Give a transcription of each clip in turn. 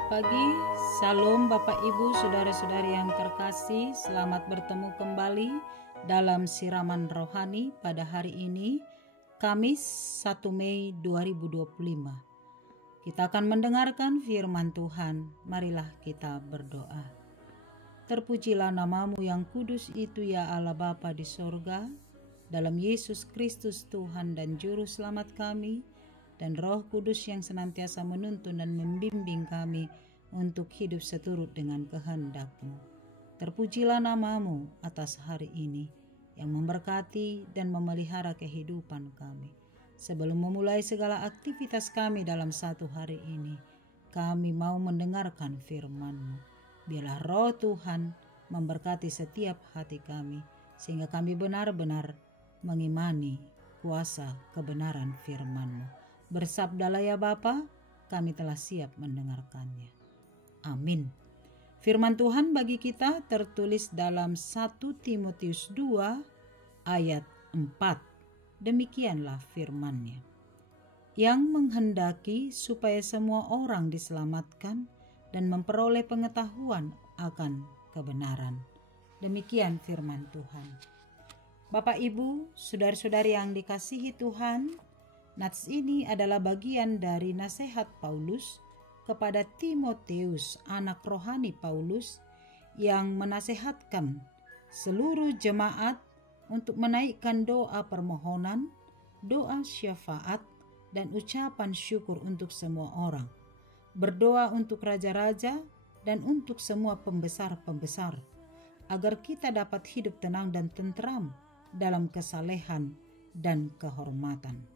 Selamat pagi, Salam Bapak Ibu, Saudara-saudari yang terkasih. Selamat bertemu kembali dalam siraman rohani pada hari ini, Kamis 1 Mei 2025. Kita akan mendengarkan firman Tuhan. Marilah kita berdoa. Terpujilah namamu yang kudus itu ya Allah Bapa di sorga, dalam Yesus Kristus Tuhan dan Juru Selamat kami, dan Roh Kudus yang senantiasa menuntun dan membimbing kami untuk hidup seturut dengan kehendak-Mu. Terpujilah namamu atas hari ini yang memberkati dan memelihara kehidupan kami. Sebelum memulai segala aktivitas kami dalam satu hari ini, kami mau mendengarkan firman-Mu. Biarlah Roh Tuhan memberkati setiap hati kami, sehingga kami benar-benar mengimani kuasa kebenaran firman-Mu. Bersabdalah ya Bapa, kami telah siap mendengarkannya. Amin. Firman Tuhan bagi kita tertulis dalam 1 Timotius 2 ayat 4. Demikianlah firman-Nya. Yang menghendaki supaya semua orang diselamatkan dan memperoleh pengetahuan akan kebenaran. Demikian firman Tuhan. Bapak Ibu, saudara-saudari yang dikasihi Tuhan, nats ini adalah bagian dari nasihat Paulus kepada Timotius, anak rohani Paulus, yang menasehatkan seluruh jemaat untuk menaikkan doa permohonan, doa syafaat, dan ucapan syukur untuk semua orang. Berdoa untuk raja-raja dan untuk semua pembesar-pembesar, agar kita dapat hidup tenang dan tentram dalam kesalehan dan kehormatan.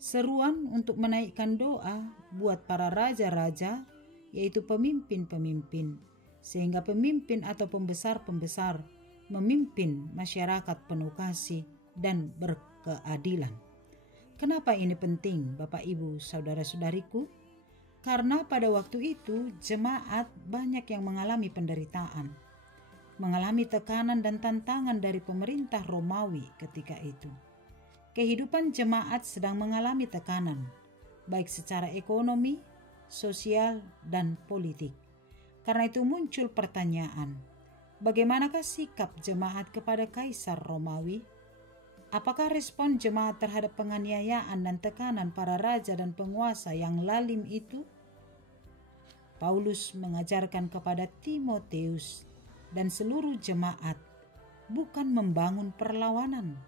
Seruan untuk menaikkan doa buat para raja-raja, yaitu pemimpin-pemimpin, sehingga pemimpin atau pembesar-pembesar memimpin masyarakat penuh kasih dan berkeadilan. Kenapa ini penting, Bapak Ibu, saudara-saudariku? Karena pada waktu itu jemaat banyak yang mengalami penderitaan, mengalami tekanan dan tantangan dari pemerintah Romawi ketika itu. Kehidupan jemaat sedang mengalami tekanan, baik secara ekonomi, sosial, dan politik. Karena itu muncul pertanyaan, bagaimanakah sikap jemaat kepada Kaisar Romawi? Apakah respon jemaat terhadap penganiayaan dan tekanan para raja dan penguasa yang lalim itu? Paulus mengajarkan kepada Timotius dan seluruh jemaat bukan membangun perlawanan,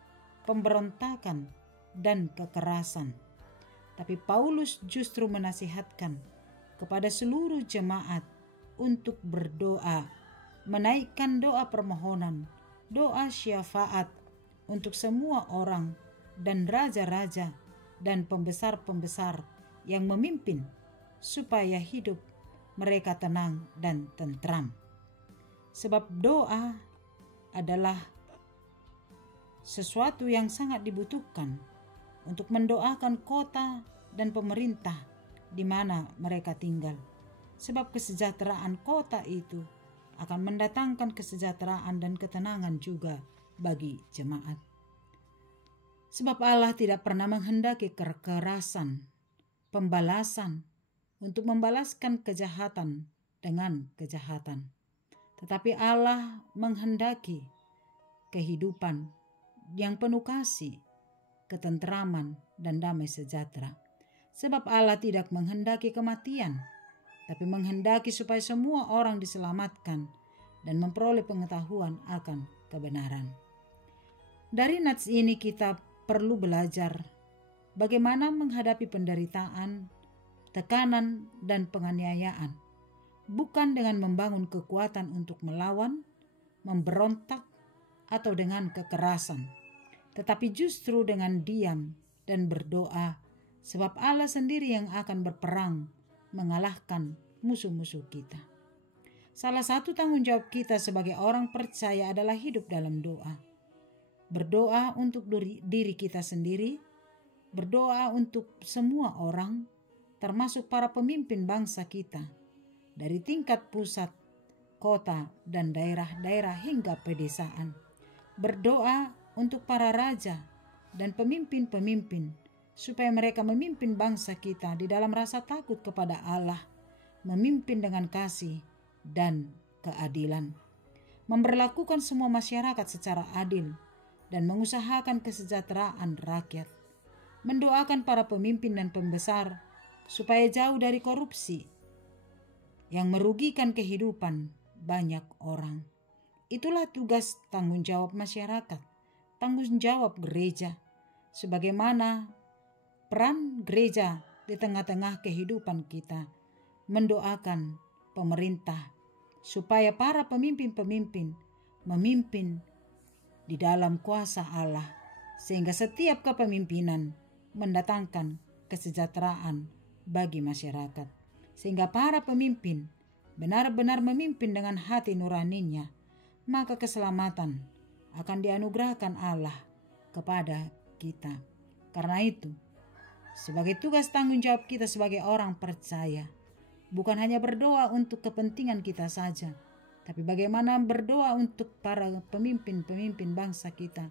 pemberontakan, dan kekerasan. Tapi Paulus justru menasihatkan kepada seluruh jemaat untuk berdoa, menaikkan doa permohonan, doa syafaat untuk semua orang dan raja-raja dan pembesar-pembesar yang memimpin, supaya hidup mereka tenang dan tentram. Sebab doa adalah sesuatu yang sangat dibutuhkan untuk mendoakan kota dan pemerintah di mana mereka tinggal. Sebab kesejahteraan kota itu akan mendatangkan kesejahteraan dan ketenangan juga bagi jemaat. Sebab Allah tidak pernah menghendaki kekerasan, pembalasan untuk membalaskan kejahatan dengan kejahatan. Tetapi Allah menghendaki kehidupan yang penuh kasih, ketentraman, dan damai sejahtera. Sebab Allah tidak menghendaki kematian, tapi menghendaki supaya semua orang diselamatkan dan memperoleh pengetahuan akan kebenaran. Dari nats ini kita perlu belajar bagaimana menghadapi penderitaan, tekanan, dan penganiayaan, bukan dengan membangun kekuatan untuk melawan, memberontak, atau dengan kekerasan, tetapi justru dengan diam dan berdoa, sebab Allah sendiri yang akan berperang mengalahkan musuh-musuh kita. Salah satu tanggung jawab kita sebagai orang percaya adalah hidup dalam doa. Berdoa untuk diri kita sendiri, berdoa untuk semua orang, termasuk para pemimpin bangsa kita, dari tingkat pusat, kota, dan daerah-daerah hingga pedesaan. Berdoa untuk para raja dan pemimpin-pemimpin, supaya mereka memimpin bangsa kita di dalam rasa takut kepada Allah memimpin dengan kasih dan keadilan, memberlakukan semua masyarakat secara adil, dan mengusahakan kesejahteraan rakyat, mendoakan para pemimpin dan pembesar supaya jauh dari korupsi yang merugikan kehidupan banyak orang. Itulah tugas tanggung jawab masyarakat, tanggung jawab gereja, sebagaimana peran gereja di tengah-tengah kehidupan kita, mendoakan pemerintah supaya para pemimpin-pemimpin memimpin di dalam kuasa Allah, sehingga setiap kepemimpinan mendatangkan kesejahteraan bagi masyarakat, sehingga para pemimpin benar-benar memimpin dengan hati nuraninya, maka keselamatan akan dianugerahkan Allah kepada kita. Karena itu, sebagai tugas tanggung jawab kita sebagai orang percaya, bukan hanya berdoa untuk kepentingan kita saja, tapi bagaimana berdoa untuk para pemimpin-pemimpin bangsa kita,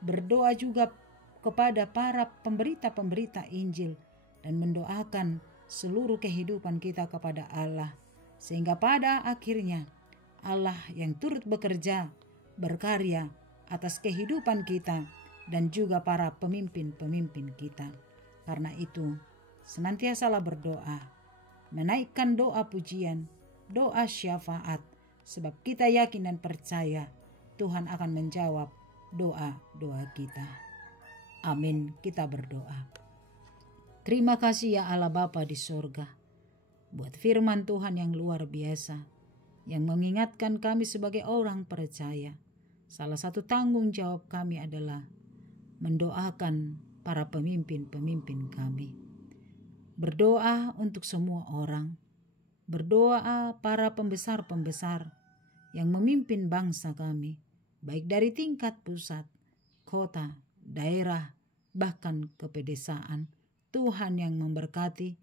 berdoa juga kepada para pemberita-pemberita Injil, dan mendoakan seluruh kehidupan kita kepada Allah, sehingga pada akhirnya Allah yang turut bekerja, berkarya atas kehidupan kita dan juga para pemimpin-pemimpin kita. Karena itu, senantiasalah berdoa, menaikkan doa pujian, doa syafaat, sebab kita yakin dan percaya Tuhan akan menjawab doa-doa kita. Amin. Kita berdoa. Terima kasih ya Allah Bapa di sorga, buat firman Tuhan yang luar biasa, yang mengingatkan kami sebagai orang percaya. Salah satu tanggung jawab kami adalah mendoakan para pemimpin-pemimpin kami. Berdoa untuk semua orang. Berdoa para pembesar-pembesar yang memimpin bangsa kami, baik dari tingkat pusat, kota, daerah, bahkan ke pedesaan. Tuhan yang memberkati,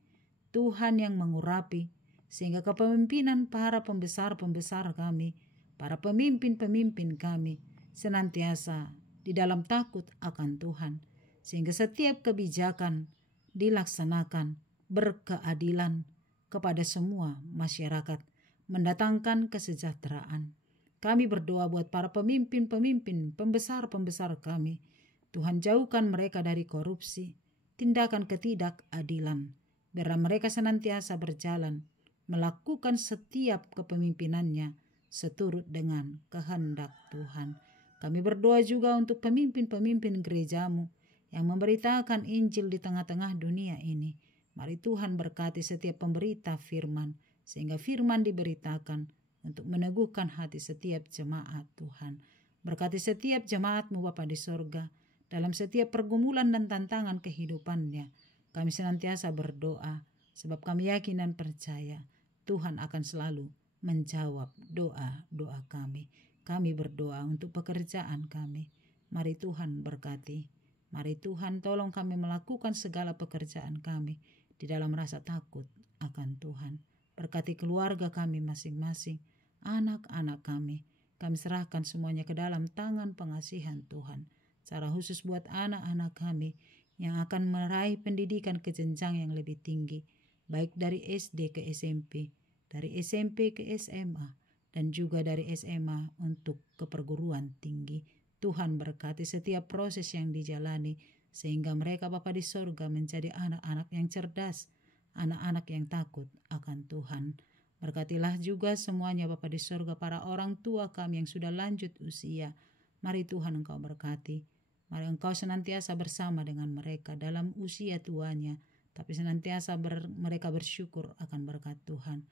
Tuhan yang mengurapi, sehingga kepemimpinan para pembesar-pembesar kami, para pemimpin-pemimpin kami, senantiasa di dalam takut akan Tuhan, sehingga setiap kebijakan dilaksanakan berkeadilan kepada semua masyarakat, mendatangkan kesejahteraan. Kami berdoa buat para pemimpin-pemimpin, pembesar-pembesar kami. Tuhan jauhkan mereka dari korupsi, tindakan ketidakadilan, biar mereka senantiasa berjalan, melakukan setiap kepemimpinannya seturut dengan kehendak Tuhan. Kami berdoa juga untuk pemimpin-pemimpin gerejamu yang memberitakan Injil di tengah-tengah dunia ini. Mari Tuhan berkati setiap pemberita firman, sehingga firman diberitakan untuk meneguhkan hati setiap jemaat Tuhan. Berkati setiap jemaat-Mu Bapa di sorga, dalam setiap pergumulan dan tantangan kehidupannya. Kami senantiasa berdoa, sebab kami yakin dan percaya Tuhan akan selalu menjawab doa-doa kami. Kami berdoa untuk pekerjaan kami. Mari Tuhan berkati. Mari Tuhan tolong kami melakukan segala pekerjaan kami di dalam rasa takut akan Tuhan. Berkati keluarga kami masing-masing, anak-anak kami. Kami serahkan semuanya ke dalam tangan pengasihan Tuhan. Secara khusus buat anak-anak kami yang akan meraih pendidikan ke jenjang yang lebih tinggi, baik dari SD ke SMP, dari SMP ke SMA, dan juga dari SMA untuk ke perguruan tinggi. Tuhan berkati setiap proses yang dijalani, sehingga mereka Bapa di sorga menjadi anak-anak yang cerdas, anak-anak yang takut akan Tuhan. Berkatilah juga semuanya Bapa di sorga para orang tua kami yang sudah lanjut usia. Mari Tuhan Engkau berkati. Mari Engkau senantiasa bersama dengan mereka dalam usia tuanya, tapi senantiasa mereka bersyukur akan berkat Tuhan.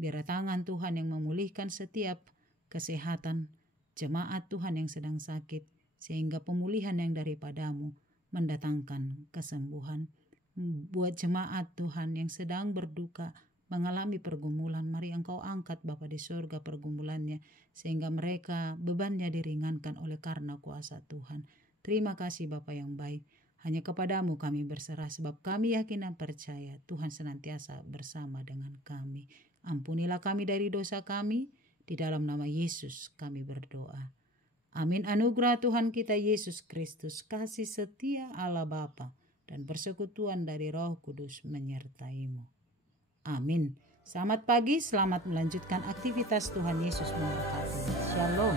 Biar tangan Tuhan yang memulihkan setiap kesehatan jemaat Tuhan yang sedang sakit, sehingga pemulihan yang daripadamu mendatangkan kesembuhan. Buat jemaat Tuhan yang sedang berduka, mengalami pergumulan, mari Engkau angkat Bapa di sorga pergumulannya, sehingga mereka bebannya diringankan oleh karena kuasa Tuhan. Terima kasih Bapa yang baik. Hanya kepadamu kami berserah, sebab kami yakin dan percaya Tuhan senantiasa bersama dengan kami. Ampunilah kami dari dosa kami, di dalam nama Yesus kami berdoa. Amin. Anugerah Tuhan kita Yesus Kristus, kasih setia Allah Bapa, dan persekutuan dari Roh Kudus menyertaimu. Amin. Selamat pagi, selamat melanjutkan aktivitas. Tuhan Yesus memberkati. Shalom.